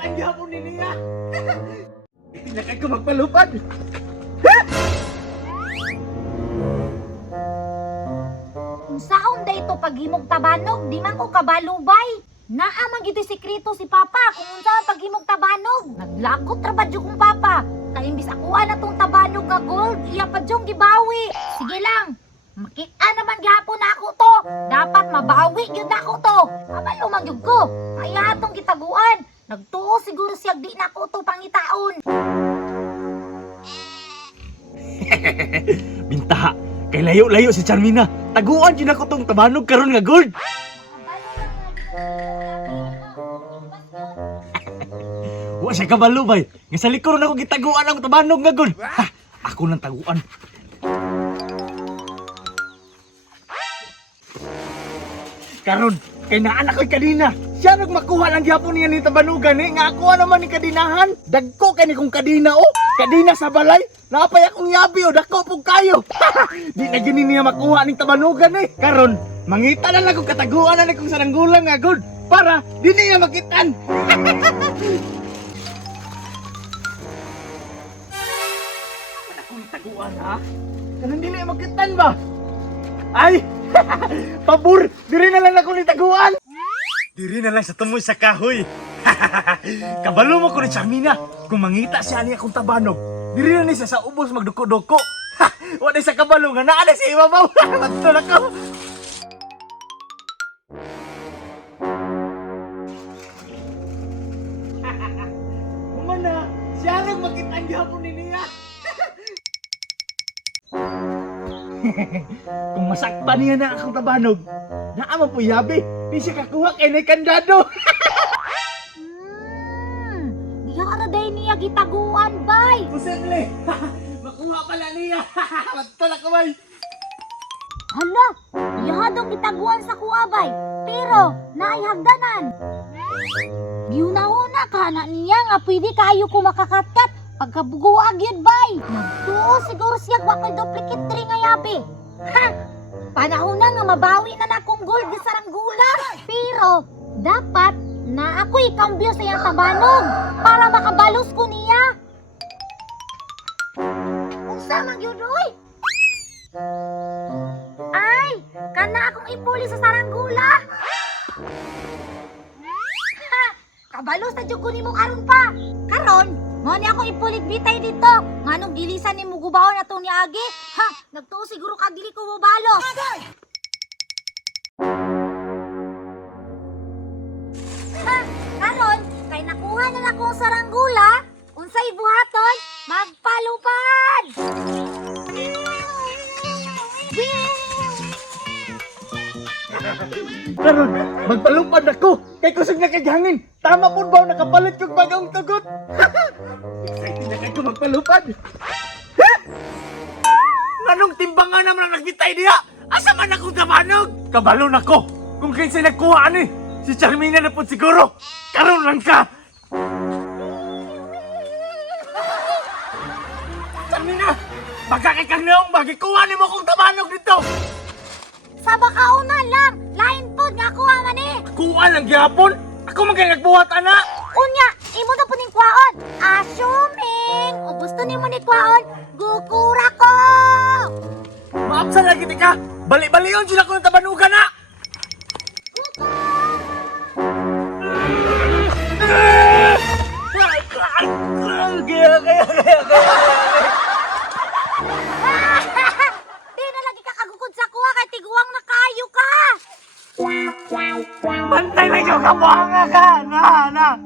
makita ang gihapon ni niya. Tinakay ko magpalupad. Unsaon day to paghimog tabanog, di man ko kabalubay. Naa man gito sekreto si Papa kung unsaon paghimog tabanog. Naglakot ra ba jud kong Papa? Kay imbis akuha na tong tabanog nga gold, iya pa jud gibawi. Sige lang. Makita naman gihapon na ako to. Dapat mabawi gyud na ako to. Kabalo man gyud ko. Kaya atong gitaguan. Nagtuo siguro siya di na ako to pangitaon. Binta, kay layo-layo si Charmina. Taguan yun ako tong tabanog karon nga gold. Wa siya kabalo bay. Nga sa likuron ako gitaguan ang tabanog nga gold. Ha, ako nang taguan. Karon, kay naanak ko'y kadina. Siya nagmakuha lang gyapon niya ni tabanugan nga ako naman ni kadinahan. Dagko kay ni kong kadina kadina sa balay. Napay akong yabi dako pug kayo. Di na gini niya makuha ning tabanugan Karon, mangita na lang kong kataguan na kong saranggulang nga good para di niya makitan. Wala akong taguan ha. Kanang dili makitan ba? Ay! Pabor! Diri na lang ako ni taguan! Diri na lang sa tumoy sa kahoy! Kabalo mo ko ni Charmina! Kung mangita siya niya akong tabanog, diri na niya sa ubos magduko-duko! Wala sa kabalo nga naala sa ibabaw! Matutol ako! Humana! Siya lang makita ang gihapon ni niya! Kung masakpan niya na akong tabanog, naama po yabi, di siya kakuha kay na kandado. Diya ka na day niya gitaguan, bay. Posible, makuha pala niya. Matulak ko bay. Hala, yadong gitaguan sa kuha, bay. Pero, naihagdanan. Giuna-una ka na niya nga pwede kayo ko makakatkat. Pagkabuguag yun, bay! Nagtuo siguro siya kwa kay duplicate 3 nga yabi. Ha! Panahon na nga mabawi na na akong gold sa saranggula. Pero, dapat na ako'y kambyo sa iyang tabanog para makabalos ko niya. Unsa man gyud oy? Ay! Kana akong ipuli sa saranggula. Ha! Kabalos na jud ko nimo karon pa. Karon, mo ni ako ipulit bitay dito. Nganong dilisan ni mo gubaon na ni Agi? Ha, nagtuo siguro ka dili ko mabalo. Ha, karon kay nakuha na na akong saranggula, unsay buhaton? Magpalupad. Karon, magpalupad ako. Kay kusog na kay hangin. Tama po ba nakapalit kong bagong tugot? Excited na kayo magpalupad. Anong timbangan naman ang nagbitay diya? Asa man akong tabanog? Kabalo na ko. Kung kinsa nagkuha ani, si Charmina na po siguro. Karon lang ka. Charmina, baka kay kang neong bagikuha ni mo kong tabanog dito. Sa bakauna lang, lain pod nga kuha man ni. Kuha lang gyapon. Ako man kay nagbuhat ana. Unya, imo na po ning kwaon. Assuming, o gusto nimo ni kwaon, gukura ko. Maapsa lagi ka. Bali-baliyon sila ko ng tabanugan na. Kaya. Di na lagi ka kagukod sa kuha kay tiguang na kayo ka. Bantay may ka buhanga ka. Na.